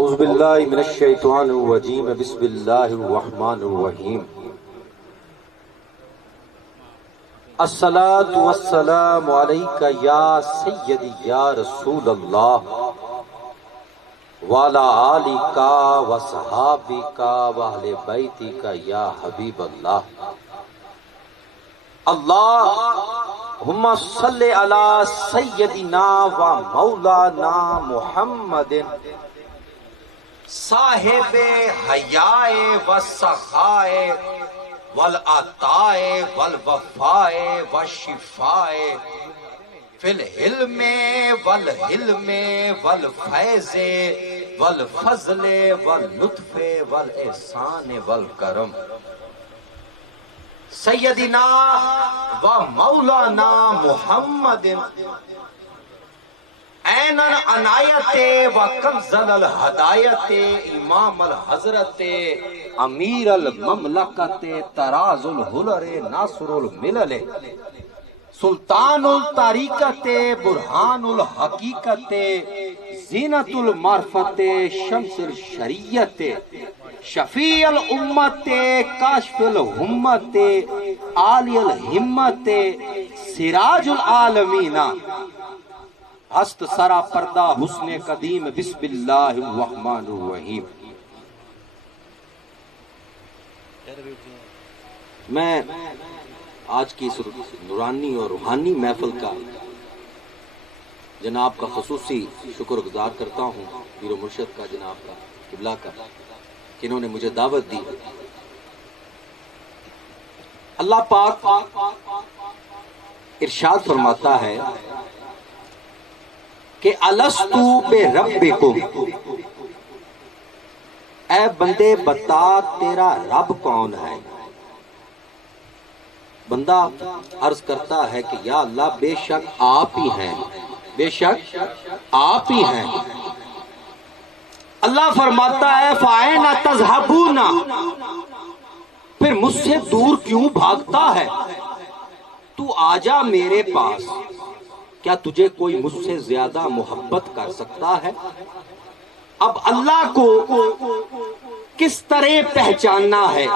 اعوذ باللہ من الشیطان الرجیم بسم اللہ الرحمن الرحیم الصلاۃ والسلام علیک یا سیدی یا رسول اللہ وعلی آلک وصحابک واہل بیتک یا حبیب اللہ اللہم صلی علی سیدنا و مولانا محمد صاحب حیائے و سخائے والعطائے والوفائے والشفائے فی الحلم والحلم والفیض والفضل واللطف والاحسان والکرم سیدنا و مولانا محمد عین العنایت و کنزل الہدایت امام الحضرت امیر المملکت تراز الحلر ناصر الملل سلطان الطریقت برہان الحقیقت زینت المعرفت شمس الشریعت شفیع الامت کاشف الہمت عالی الہمت سراج العالمین ہست سرا پردہ حسن قدیم بسم اللہ الرحمن الرحیم۔ میں آج کی اس نورانی اور روحانی محفل کا جناب کا خصوصی شکر گزار کرتا ہوں، پیر و مرشد کا، جناب کا، قبلہ کا، کہ انہوں نے مجھے دعوت دی۔ اللہ پاک ارشاد فرماتا ہے کہ الستو بربکم، اے بندے بتا تیرا رب کون ہے؟ بندہ عرض کرتا ہے کہ یا اللہ بے شک آپ ہی ہیں، بے شک آپ ہی ہیں۔ اللہ فرماتا ہے فَأَيْنَ تَذْهَبُونَ، پھر مجھ سے دور کیوں بھاگتا ہے؟ تو آجا میرے پاس، کیا تجھے کوئی مجھ سے زیادہ محبت کر سکتا ہے؟ اب اللہ کو کس طرح پہچاننا ہے،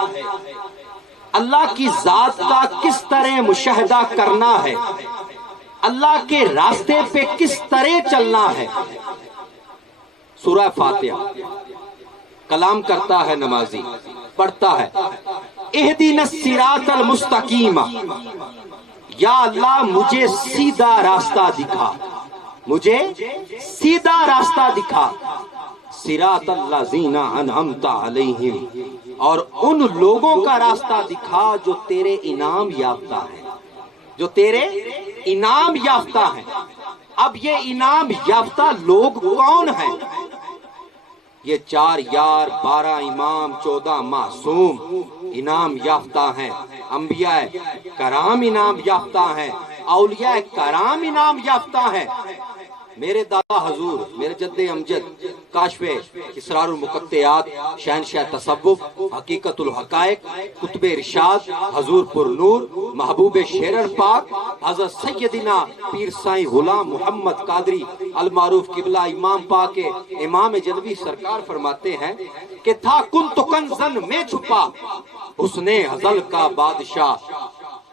اللہ کی ذات کا کس طرح مشاہدہ کرنا ہے، اللہ کے راستے پہ کس طرح چلنا ہے۔ سورہ فاتحہ کلام کرتا ہے نمازی، پڑھتا ہے اہدنا الصراط المستقیم، یا اللہ مجھے سیدھا راستہ دکھا، مجھے سیدھا راستہ دکھا، صراط الذین انعمت علیہم، اور ان لوگوں کا راستہ دکھا جو تیرے انعام یافتہ ہیں، جو تیرے انعام یافتہ ہیں۔ اب یہ انعام یافتہ لوگ کون ہیں؟ یہ 4 یار، 12 امام، 14 معصوم انعام یافتہ ہیں۔ انبیاء کرام انعام یافتہ ہیں، اولیاء کرام انعام یافتہ ہیں۔ میرے دادا حضور، میرے جد امجد کاشف اسرار المقطعات، شہنشاہ تصوف، حقیقت الحقائق، قطب ارشاد، حضور پر نور، محبوب شیرر پاک، حضرت سیدنا پیر سائیں غلام محمد قادری المعروف قبلہ امام پاک امام جلوی سرکار فرماتے ہیں کہ تھا کنت کنزن میں چھپا حسن ازل کا بادشاہ،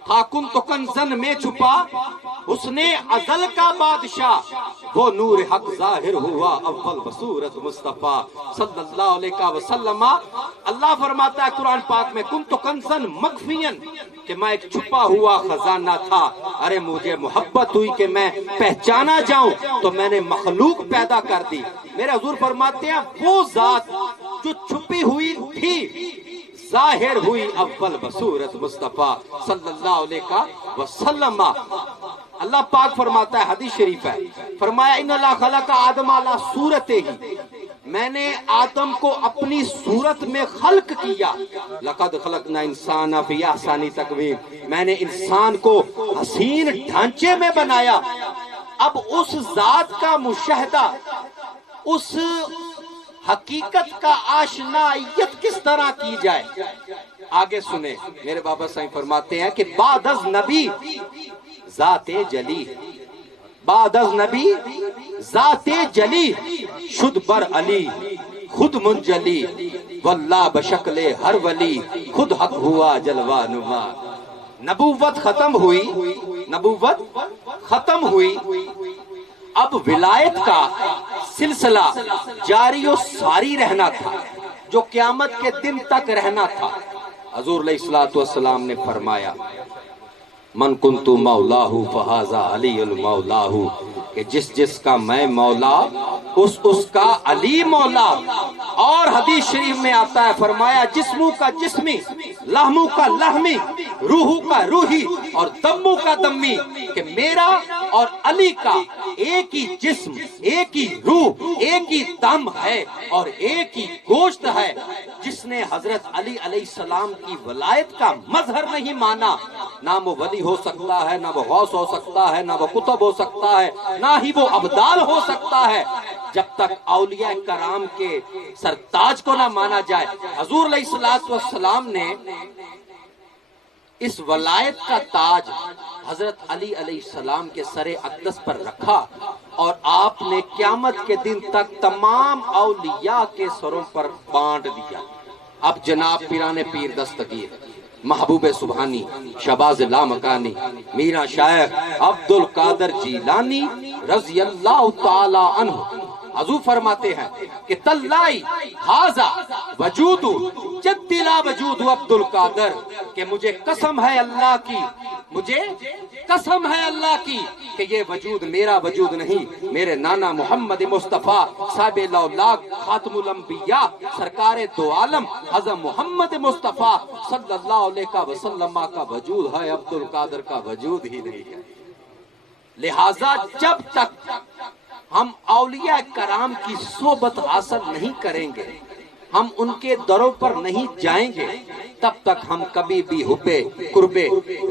تھا کنت کنزن میں چھپا حسن ازل کا بادشاہ، وہ نور حق ظاہر ہوا اول بصورت مصطفیٰ صلی اللہ علیہ وسلم۔ اللہ فرماتا ہے قرآن پاک میں کنت کنزن مخفین، کہ میں ایک چھپا ہوا خزانہ تھا، ارے مجھے محبت ہوئی کہ میں پہچانا جاؤں تو میں نے مخلوق پیدا کر دی۔ میرے حضور فرماتے ہیں وہ ذات جو چھپی ہوئی تھی ظاہر ہوئی اول بصورت مصطفیٰ صلی اللہ علیہ وسلم۔ اللہ پاک فرماتا ہے، حدیث شریف ہے، فرمایا ان اللہ خلق آدم علی صورتہ، میں نے آدم کو اپنی صورت میں خلق کیا، لقد خلقنا انسان فی احسن تقویم، میں نے انسان کو حسین ڈھانچے میں بنایا۔ اب اس ذات کا مشاہدہ، اس حقیقت کا آشنائیت کس طرح کی جائے؟ آگے سنیں، میرے بابا صاحب فرماتے ہیں کہ بعد از نبی ذات جلی، بعد از نبی ذات جلی شد بر علی خود منجلی، واللہ بشکل ہر ولی خود حق ہوا جلوہ نما۔ نبوت ختم ہوئی، نبوت ختم ہوئی، اب ولایت کا سلسلہ جاری و ساری رہنا تھا، جو قیامت کے دن تک رہنا تھا۔ حضور علیہ السلام نے فرمایا من کنت مولاہ فہذا علی المولاہ، کہ جس کا میں مولا اس کا علی مولا۔ اور حدیث شریف میں آتا ہے، فرمایا جسموں کا جسمی، لحموں کا لحمی، روحوں کا روحی اور دموں کا دمی، کہ میرا اور علی کا ایک ہی جسم، ایک ہی روح، ایک ہی دم ہے اور ایک ہی گوشت ہے۔ جس نے حضرت علی علیہ السلام کی ولایت کا مظہر نہیں مانا، نہ وہ ولی ہو سکتا ہے، نہ وہ غوث ہو سکتا ہے، نہ وہ قطب ہو سکتا ہے، نہ ہی وہ ابدال ہو سکتا ہے، جب تک اولیاء کرام کے سرتاج کو نہ مانا جائے۔ حضور علیہ السلام نے اس ولایت کا تاج حضرت علی علیہ السلام کے سر اقدس پر رکھا، اور آپ نے قیامت کے دن تک تمام اولیاء کے سروں پر بانٹ دیا۔ اب جناب پیران پیر دستگیر، محبوب سبحانی، شہباز لامکانی، میرا شیخ عبد القادر جیلانی رضی اللہ تعالی عنہ، حضور فرماتے ہیں کہ تلائی حاضا وجود جد لا وجود عبد القادر، کہ مجھے قسم ہے اللہ کی، مجھے قسم ہے اللہ کی کہ یہ وجود میرا وجود نہیں، میرے نانا محمد مصطفیٰ صاحب لولاک خاتم الانبیاء سرکار دو عالم حضرت محمد مصطفیٰ صلی اللہ علیہ وسلم کا وجود ہے، عبد القادر کا وجود ہی نہیں ہے۔ لہٰذا جب تک ہم اولیاء کرام کی صحبت حاصل نہیں کریں گے، ہم ان کے دروں پر نہیں جائیں گے، تب تک ہم کبھی بھی حبے قربے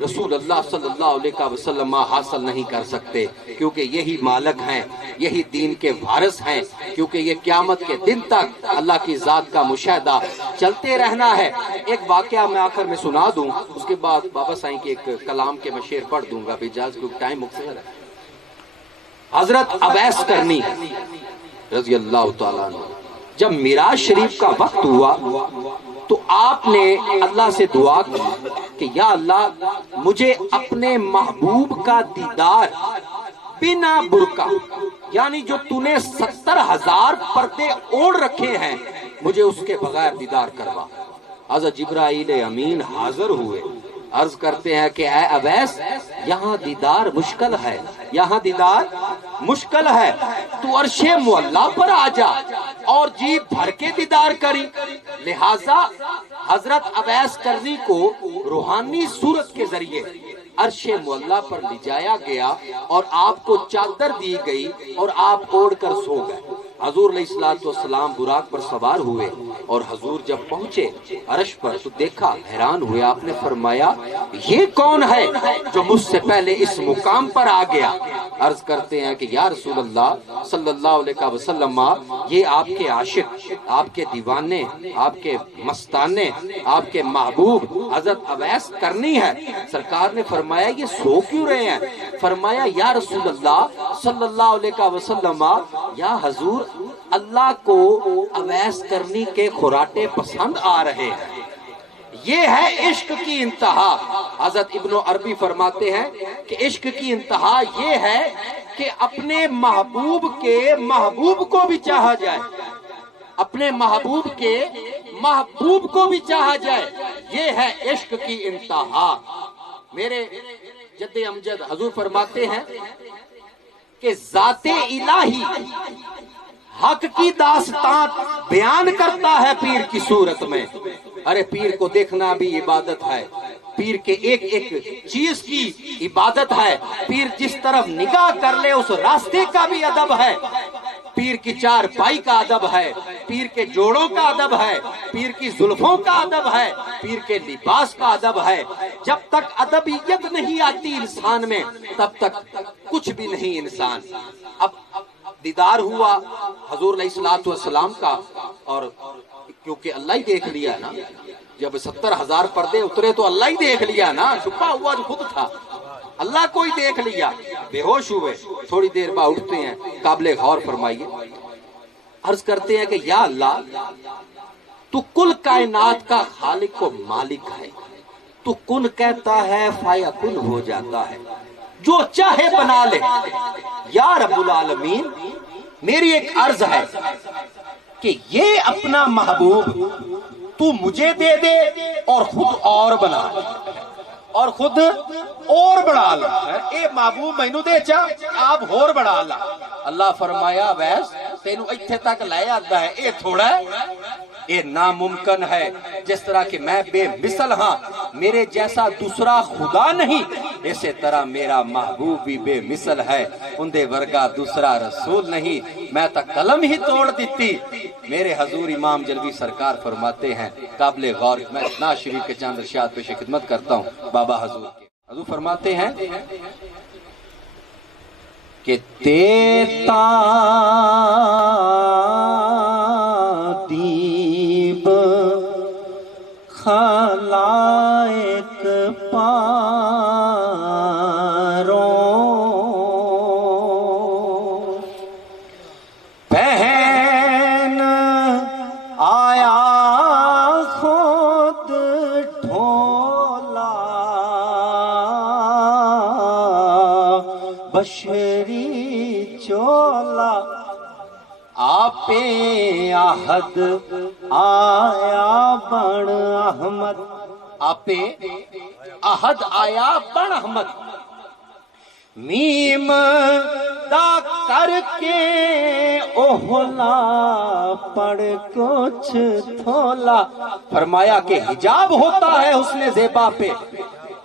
رسول اللہ صلی اللہ علیہ وسلم حاصل نہیں کر سکتے، کیونکہ یہی مالک ہیں، یہی دین کے وارث ہیں، کیونکہ یہ قیامت کے دن تک اللہ کی ذات کا مشاہدہ چلتے رہنا ہے۔ ایک واقعہ میں آخر میں سنا دوں، اس کے بعد بابا سائیں کے ایک کلام کے میں شعر پڑھ دوں گا، اجازت کیونکہ ٹائم مختصر ہے۔ حضرت اویس کرنی رضی اللہ تعالیٰ عنہ، جب معراج شریف کا وقت ہوا تو آپ نے اللہ سے دعا کی کہ یا اللہ مجھے اپنے محبوب کا دیدار بنا برقع، یعنی جو تو نے 70,000 پردے اوڑھ رکھے ہیں، مجھے اس کے بغیر دیدار کروا۔ حضرت جبرائیل امین حاضر ہوئے، عرض کرتے ہیں کہ اے اویس یہاں دیدار مشکل ہے، یہاں دیدار مشکل ہے، تو عرش معلیٰ پر آ جا اور جی بھر کے دیدار کری۔ لہٰذا حضرت اویس کرنی کو روحانی صورت کے ذریعے عرش معلیٰ پر لے جایا گیا اور آپ کو چادر دی گئی اور آپ اوڑھ کر سو گئے۔ حضور علیہ السلام براق پر سوار ہوئے اور حضور جب پہنچے عرش پر تو دیکھا، حیران ہوئے، آپ نے فرمایا یہ کون ہے جو مجھ سے پہلے اس مقام پر آ گیا؟ عرض کرتے ہیں کہ یا رسول اللہ صلی اللہ علیہ وسلم، یہ آپ کے عاشق، آپ کے دیوانے، آپ کے مستانے، آپ کے محبوب حضرت اویس کرنی ہے۔ سرکار نے فرمایا یہ سو کیوں رہے ہیں؟ فرمایا یا رسول اللہ صلی اللہ علیہ وسلم، یا حضور اللہ کو اویس کرنی کے خراٹے پسند آ رہے ہیں، یہ ہے عشق کی انتہا۔ حضرت ابن عربی فرماتے ہیں کہ عشق کی انتہا یہ ہے کہ اپنے محبوب کے محبوب کو بھی چاہا جائے، اپنے محبوب کے محبوب کو بھی چاہا جائے، یہ ہے عشق کی انتہا۔ میرے جد امجد حضور فرماتے ہیں کہ ذات الہی حق کی داستان بیان کرتا ہے پیر کی صورت میں۔ ارے پیر کو دیکھنا بھی عبادت ہے، پیر کے ایک ایک چیز کی عبادت ہے، پیر جس طرف نگاہ کر لے اس راستے کا بھی ادب ہے، پیر کی چار پائی کا ادب ہے، پیر کے جوڑوں کا ادب ہے، پیر کی زلفوں کا ادب ہے، پیر کے لباس کا ادب ہے۔ جب تک ادبیت نہیں آتی انسان میں تب تک کچھ بھی نہیں انسان۔ اب دیدار ہوا حضور علیہ السلام کا، اور کیونکہ اللہ ہی دیکھ لیا نا، جب 70,000 پردے اترے تو اللہ ہی دیکھ لیا نا، چھپا ہوا جو خود تھا اللہ کو ہی دیکھ لیا، بے ہوش ہوئے، تھوڑی دیر بعد اٹھتے ہیں، قابل غور فرمائیے، عرض کرتے ہیں کہ یا اللہ تو کل کائنات کا خالق و مالک ہے، تو کن کہتا ہے فیکن ہو جاتا ہے، جو چاہے بنا لے۔ یا رب العالمین میری ایک عرض ہے کہ یہ اپنا محبوب تو مجھے دے دے اور خود اور بنا لے، اور خود اور بڑھا لا، اے محبوب مینوں دے چا آپ اور بڑھا لا۔ اللہ فرمایا ویس تینوں ایتھے تک لے آتا ہے، اے تھوڑا ہے، اے ناممکن ہے۔ جس طرح کہ میں بے مثل ہاں، میرے جیسا دوسرا خدا نہیں، اسی طرح میرا محبوب بھی بے مثل ہے، اندے ورگا دوسرا رسول نہیں، میں تا قلم ہی توڑ دیتی۔ میرے حضور امام جلوی سرکار فرماتے ہیں، قابل غور، میں ناز شریف کے چاند ارشاد پیش خدمت کرتا ہوں بابا حضور کے۔ حضور فرماتے ہیں کہ تیتا دیب خلائق پاروں پہن آیا خود ڈھولا بشری چولا آپ احد آیا بن احمد، آپ احد آیا بن احمد، میم دا کر کے اوہلا پڑھ کچھ تھولا۔ فرمایا کہ حجاب ہوتا ہے حسن زیبا پہ،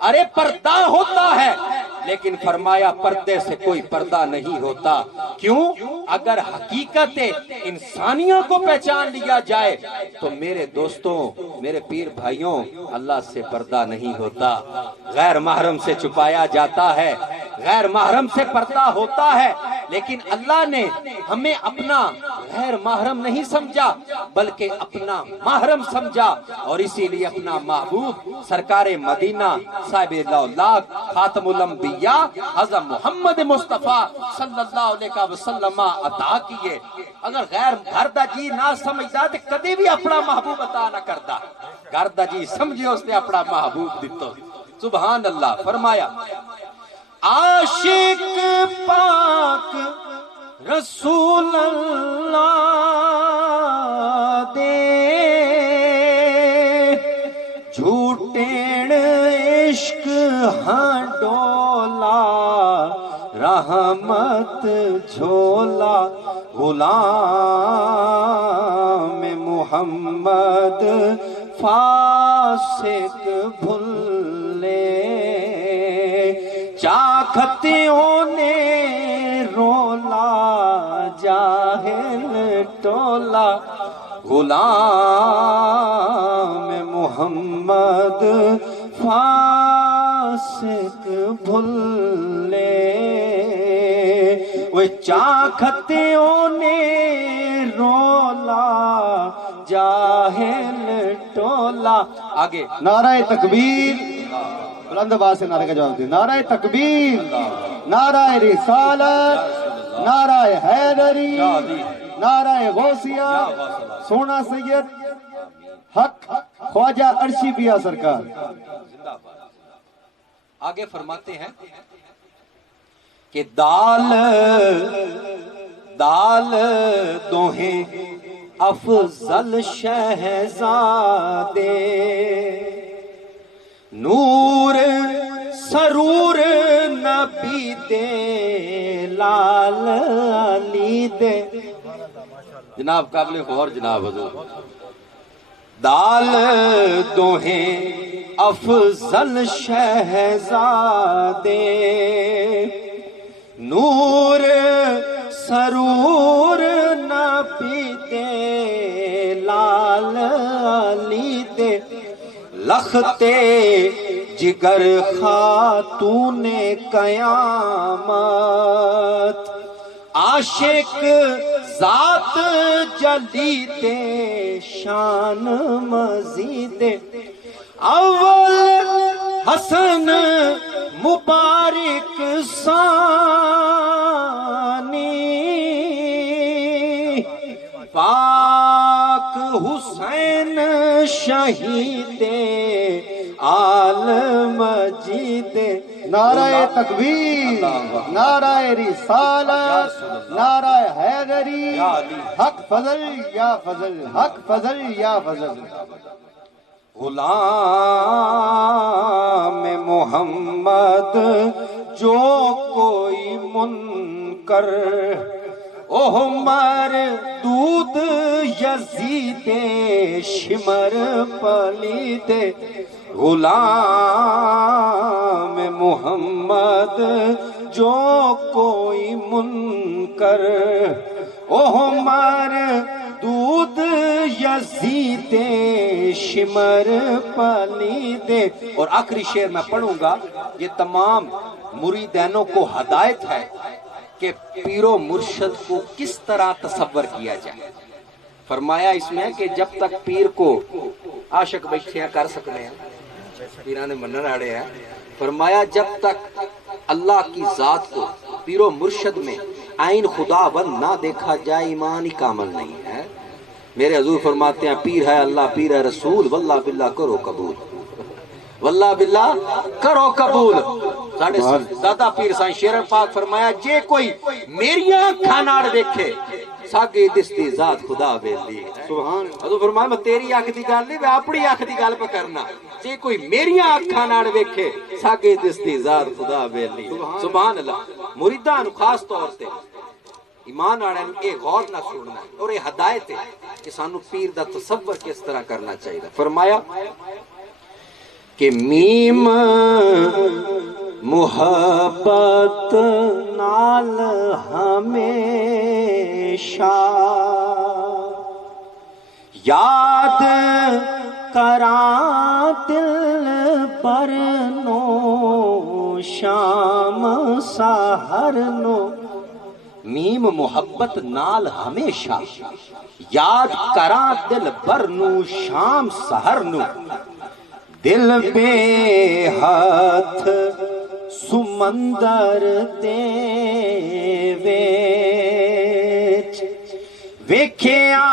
ارے پردہ ہوتا ہے، لیکن فرمایا پردے سے کوئی پردہ نہیں ہوتا۔ کیوں؟ اگر حقیقت انسانیوں کو پہچان لیا جائے تو میرے دوستوں، میرے پیر بھائیوں، اللہ سے پردہ نہیں ہوتا، غیر محرم سے چھپایا جاتا ہے، غیر محرم سے پردہ ہوتا ہے، لیکن اللہ نے ہمیں اپنا غیر محرم نہیں سمجھا بلکہ اپنا محرم سمجھا، اور اسی لیے اپنا محبوب سرکار مدینہ صاحب الاولاق خاتم الانبیاء حضرت محمد مصطفیٰ صلی اللہ علیہ وسلم عطا کیے۔ اگر غیر گھر دا جی نہ سمجھدا تو کدی بھی اپنا محبوب عطا نہ کردا، گھر دا جی سمجھے اس نے اپنا محبوب دیتا۔ سبحان اللہ۔ فرمایا عاشق پاک رسول اللہ دے جھوٹیڑ عشق ہاں ڈولا رحمت جھولا غلام محمد فاسق بھلے چاکھتیوں نے رولا جاہل ٹولا غلام محمد فاسق بھلے وہ چاکھتیوں نے رولا جاہل ٹولا۔ آگے نعرہ تکبیر، بلند آواز سے نعرہ کا جواب دیں۔ نعرہ تکبیر، نعرہ رسالت، نعرہ حیدری، نعرہ غوثیہ، سونا سید حق خواجہ عرشی بیا سرکار۔ آگے فرماتے ہیں کہ دال دوہیں افضل شہزادے نور سرور نبی دے لال علی دے۔ جناب قابل غور جناب حضور، دال دوہیں افضل شہزادے نور سرور نبی دے لال علی دے لختے جگر خاتون قیامت عاشق ذات جلی دے شان مزید اول حسن مبارک ثانی پاک حسین شہید آل مجید نعرہ تکبیر، نعرہ رسالت، نعرہ حیدری، حق فضل یا فضل، حق فضل یا فضل۔ غلام محمد جو کوئی منکر اوہ مردود یزید شمر پلید غلام محمد جو کوئی منکر اوہ مردود یزید شمر پلید۔ اور آخری شعر میں پڑھوں گا، یہ تمام مریدینوں کو ہدایت ہے کہ پیر و مرشد کو کس طرح تصور کیا جائے۔ فرمایا اس میں کہ جب تک پیر کو عاشق بیٹھے کر سکتے ہیں، پیرانے منن آڑے ہیں، فرمایا جب تک اللہ کی ذات کو پیر و مرشد میں عین خدا بند نہ دیکھا جائے ایمان ہی کامل نہیں ہے۔ میرے حضور فرماتے ہیں پیر ہے اللہ، پیر ہے رسول، واللہ باللہ کرو قبول، واللہ باللہ کرو قبول۔ ساڑھے دادا پیر سائیں شیر پاک فرمایا جے کوئی میریاں کھاناڑ دیکھے ساگے دستی ذات خدا بیلی۔ سبحان حضور فرمایا میں تیری آنکھ دی گل نہیں، میں اپنی آنکھ دی گل پہ کرنا، جے کوئی میریاں کھاناڑ دیکھے ساگے دستی ذات خدا بیلی۔ سبحان اللہ۔ مریدان خاص طور سے ایمان آڑے ایک غور نہ سننا ہے اور یہ ہدایت ہے کہ سانو پیر دا تصور کس طرح کرنا چاہیے۔ فرمایا کہ میم محبت نال ہمیشہ یاد کراں دل پر نو شام سحر نو۔ میم محبت نال ہمیشہ یاد کراں دل بر نو شام سحر نو۔ دل بے ہاتھ سمندر دے ویچ ویکھیا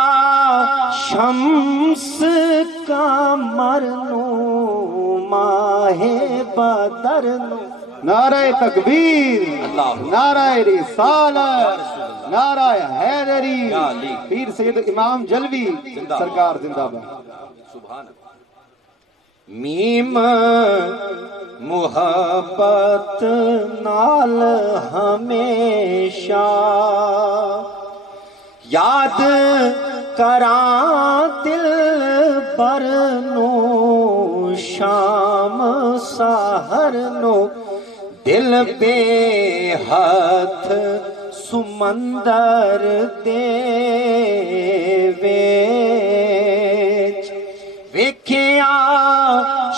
شمس قمر نو ماہ بدر نو۔ نعرہ تکبیر، اللہ نعرہ رسالت، نعرہ حیدری، پیر سید امام جلوی سرکار زندہ باد۔ سبحان اللہ۔ میم محبت نال ہمیشہ یاد کراں دل بر نو شام سحر نو۔ دل بے ہاتھ سمندر دے ویچ ویکھیا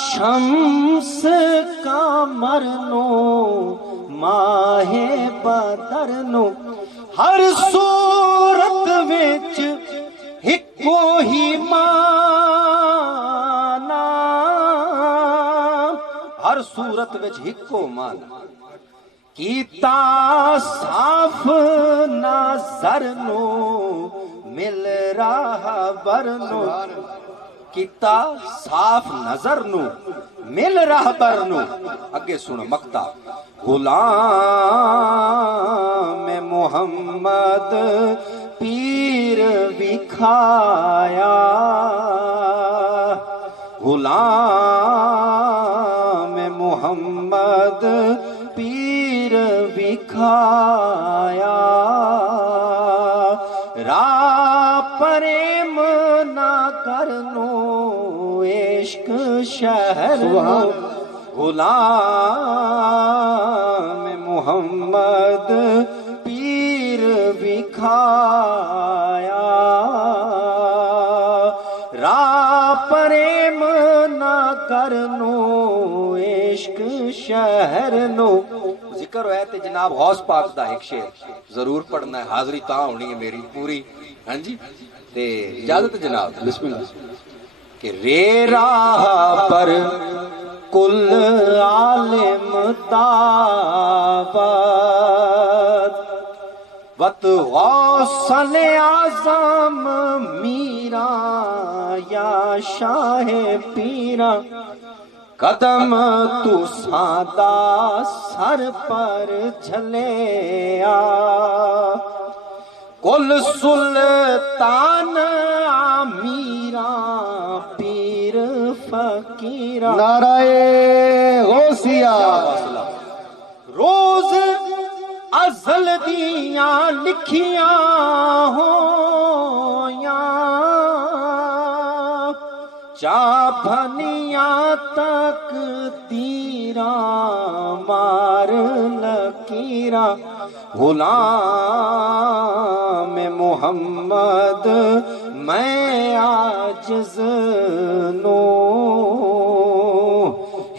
شمس قمر نو ماہ بدر نو۔ ہر صورت وچ ہکو ہی مانا، ہر صورت وچ ہکو مانا کیتا صاف نظر نو مل رہا بر نو۔ کیتا صاف نظر نو مل رہا بر نو۔ اگے سنو مقطع۔ غلام محمد پیر وکھایا، غلام محمد پیر وکھایا، راہ پریم نہ کرنو عشق شہر نو۔ غلام محمد پیر وکھایا، راہ پریم نہ کرنو عشق شہر نو۔ ذکر ہے تے جناب غوث پاک دا ایک شعر ضرور پڑھنا ہے، حاضری تاں ہونی ہے میری پوری۔ ہاں جی تے اجازت جناب، بسم اللہ۔ کہ رے راہ پر کل عالم دعوت وط غوث اعظم میرا یا شاہ پیرا قدم تو سادہ سر پر جھلے آ کل سلطان میرا پیر فقیرہ نعرہ غوثیہ روز ازل دیاں لکھیاں ہوں یا چاپھنیاں تک تیرا مار لکیرا غلام محمد میں عاجز نو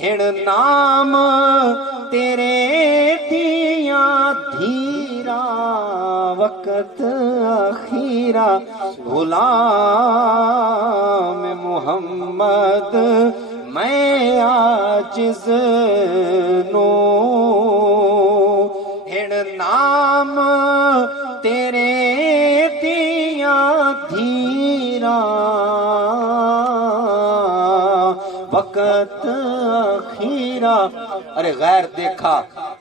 ہن نام تیرے دیاں دھیرا وقت اخیرا غلام محمد میں عاجز نو ہن نام تیرے دیاں دھیرا وقت اخیرا۔ ارے غیر دیکھا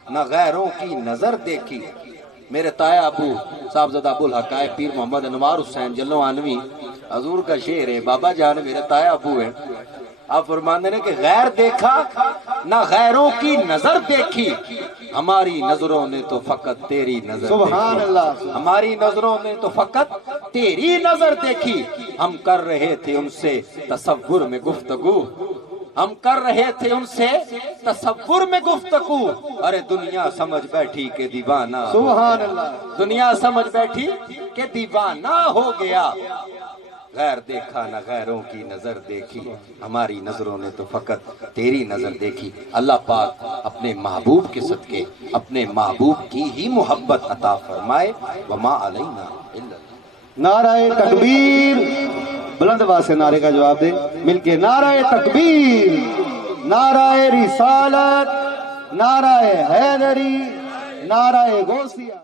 نہ غیروں کی نظر دیکھی، میرے تایا ابو صاحبزادہ ابو الحقائے پیر محمد انوار حسین جلو آنوی حضور کا شعر ہے، بابا جان میرے تایا ابو ہے۔ آپ فرماندے نے کہ غیر دیکھا نہ غیروں کی نظر دیکھی، ہماری نظروں نے تو فقط تیری نظر سبحان دیکھی، اللہ، ہماری نظروں نے تو فقط تیری نظر دیکھی۔ ہم کر رہے تھے ان سے تصور میں گفتگو، ہم کر رہے تھے ان سے تصور میں گفتگو، ارے دنیا سمجھ بیٹھی کہ دیوانہ، سبحان اللہ، دنیا سمجھ بیٹھی کہ دیوانہ ہو گیا۔ غیر دیکھا نہ غیروں کی نظر دیکھی، ہماری نظروں نے تو فقط تیری نظر دیکھی۔ اللہ پاک اپنے محبوب کے صدقے اپنے محبوب کی ہی محبت عطا فرمائے۔ وما علینا الا نعرہ تکبیر، بلند آواز سے نعرے کا جواب دیں مل کے، نعرہ تکبیر، نعرہ رسالت، نعرہ حیدری، نعرہ غوثیہ۔